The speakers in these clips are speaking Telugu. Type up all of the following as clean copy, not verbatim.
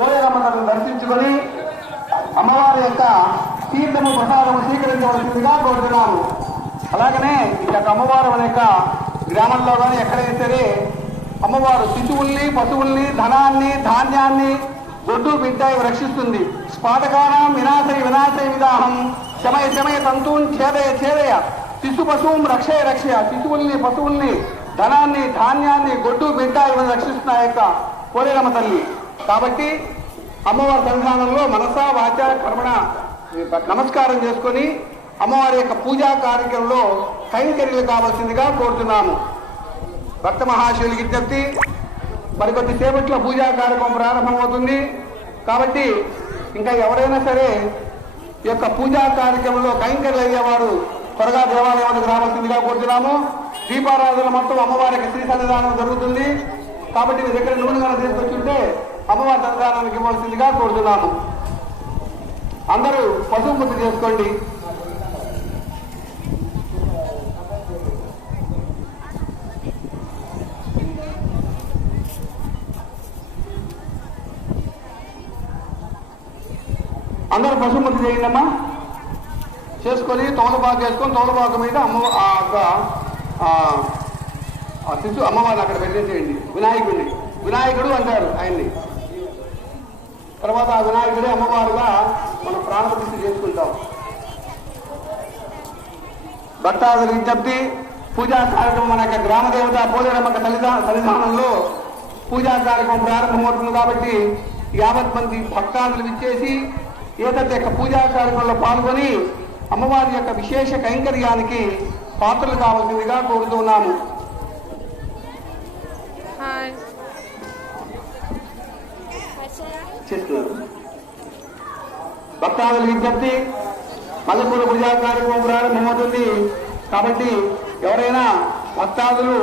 పోలేరమ్మను దర్శించుకొని అమ్మవారి యొక్క తీర్థము ప్రసాదము స్వీకరించవలసిందిగా కోరుతున్నాము. అలాగనే ఈ యొక్క అమ్మవారు మన యొక్క గ్రామంలో కానీ ఎక్కడైనా సరే అమ్మవారు శిశువుల్ని, పశువుల్ని, ధనాన్ని, ధాన్యాన్ని, దొడ్డు బిడ్డ రక్షిస్తుంది. స్పాతకానం వినాశయ వినాశయ విదాహం శమయ శమయ తంతూన్ ఛేదయ ఛేదయ శిశు పశువుం రక్షయ రక్షయ. శిశువుల్ని, పశువుల్ని, ధనాన్ని, ధాన్యాన్ని, గొడ్డు బిడ్డ ఇవన్నీ రక్షిస్తున్న యొక్క పోలేరమ్మ తల్లి. కాబట్టి అమ్మవారి సన్నిధానంలో మనసా వాచ కర్మణ నమస్కారం చేసుకొని అమ్మవారి యొక్క పూజా కార్యక్రమంలో కైంకర్యలు కావాల్సిందిగా కోరుతున్నాము. భక్త మహాశివుల విజ్ఞప్తి, మరికొద్ది సేపట్లో పూజా కార్యక్రమం ప్రారంభమవుతుంది. కాబట్టి ఇంకా ఎవరైనా సరే ఈ యొక్క పూజా కార్యక్రమంలో కైంకర్యలు అయ్యేవారు త్వరగా దేవాలయానికి రావాల్సిందిగా కోరుతున్నాము. దీపారాధన మొత్తం అమ్మవారికి శ్రీ సన్నిధానం జరుగుతుంది. కాబట్టి మీ దగ్గర నూనె కనుక తీసుకొచ్చుంటే అమ్మవారి సన్నిధానానికి ఇవ్వాల్సిందిగా కోరుతున్నాము. అందరూ పశువు పూజ చేసుకోండి. అందరూ పశుమతి చేయండమ్మా. చేసుకొని తోలబాగు చేసుకొని తోలబాగు మీద శిశు అమ్మవారిని అక్కడ పెట్టేసేయండి. వినాయకుడు అంటారు ఆయన్ని. తర్వాత ఆ వినాయకుడే అమ్మవారుగా మనం ప్రాణప్రతిష్ఠ చేసుకుంటాం. భక్తాదుల విజ్ఞప్తి, పూజా కార్యక్రమం మన యొక్క గ్రామదేవత పోలేరమ్మ సన్నిధానంలో పూజా కార్యక్రమం ప్రారంభమవుతుంది. కాబట్టి 50 మంది భక్తాదులు ఇచ్చేసి ఏదైతే యొక్క పూజా కార్యక్రమంలో పాల్గొని అమ్మవారి యొక్క విశేష కైంకర్యానికి పాత్రలు కావాల్సిందిగా కోరుతున్నాము. భక్తాదుల విజ్ఞప్తి, మల్లెపూల పూజా కార్యక్రమం ప్రారంభమవుతుంది. కాబట్టి ఎవరైనా భక్తాదులు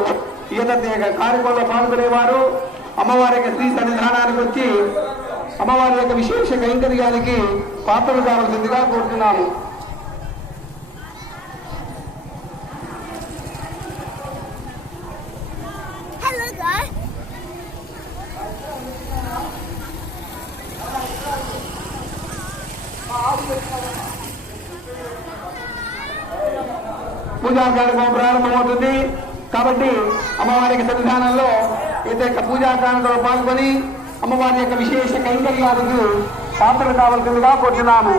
ఏదైతే కార్యక్రమంలో పాల్గొనేవారు అమ్మవారి యొక్క శ్రీ సన్నిధానానికి వచ్చి అమ్మవారి యొక్క విశేష కైంకర్యానికి పాత్రలు కావాల్సిందిగా కోరుతున్నాము. పూజా కార్యక్రమం ప్రారంభమవుతుంది. కాబట్టి అమ్మవారికి సన్నిధానంలో ఏదైతే పూజా కార్యక్రమంలో పాల్గొని అమ్మవారి యొక్క విశేష కైంకర్యాలకు పాత్రలు కావాల్సిందిగా కోరుతున్నాము.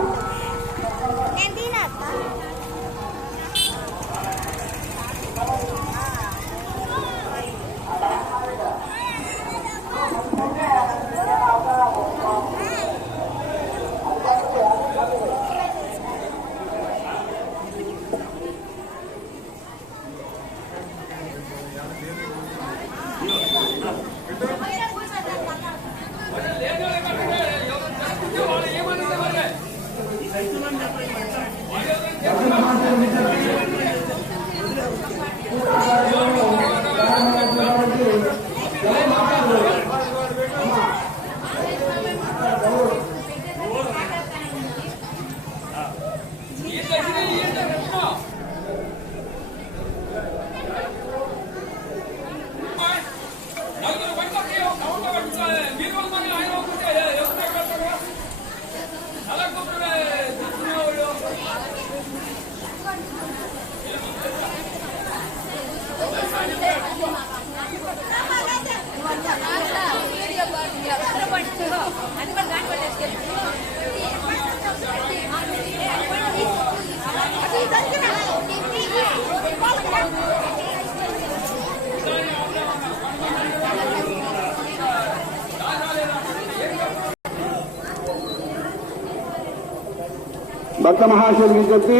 భక్త మహాశయులు విజ్ఞప్తి,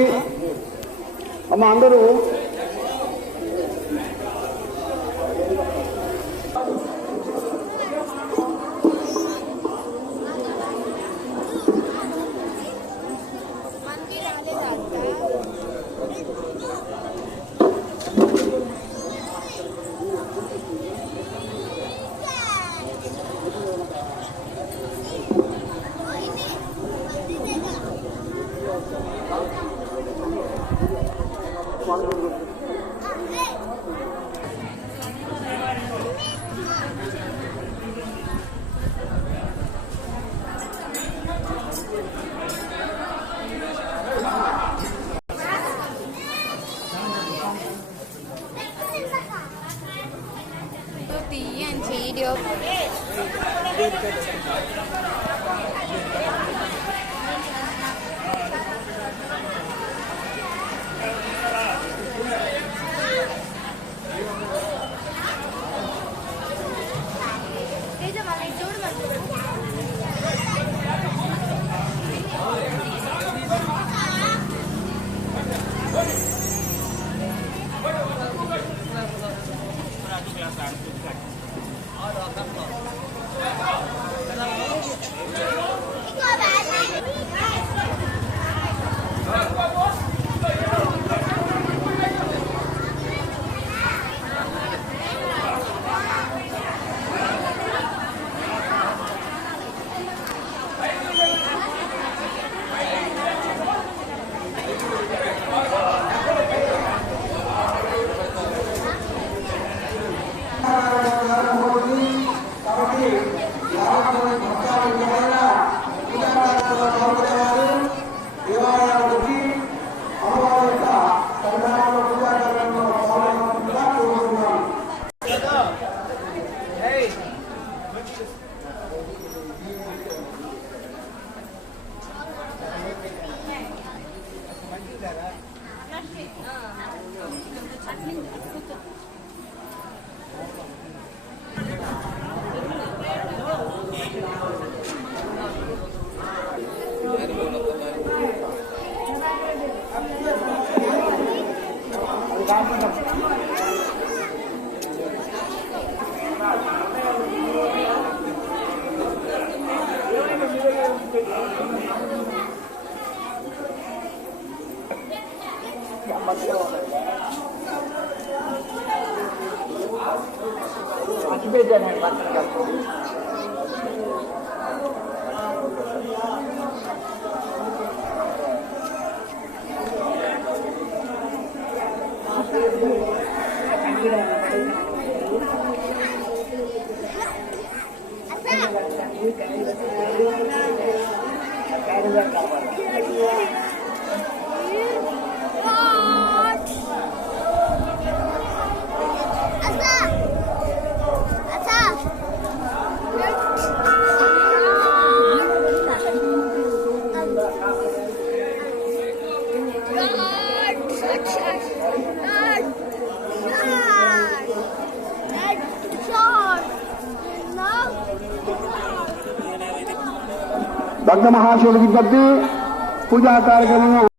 అమ్మ అందరూ One భక్త మహాశివుడికి విజ్ఞప్తి పూజా కార్యక్రమం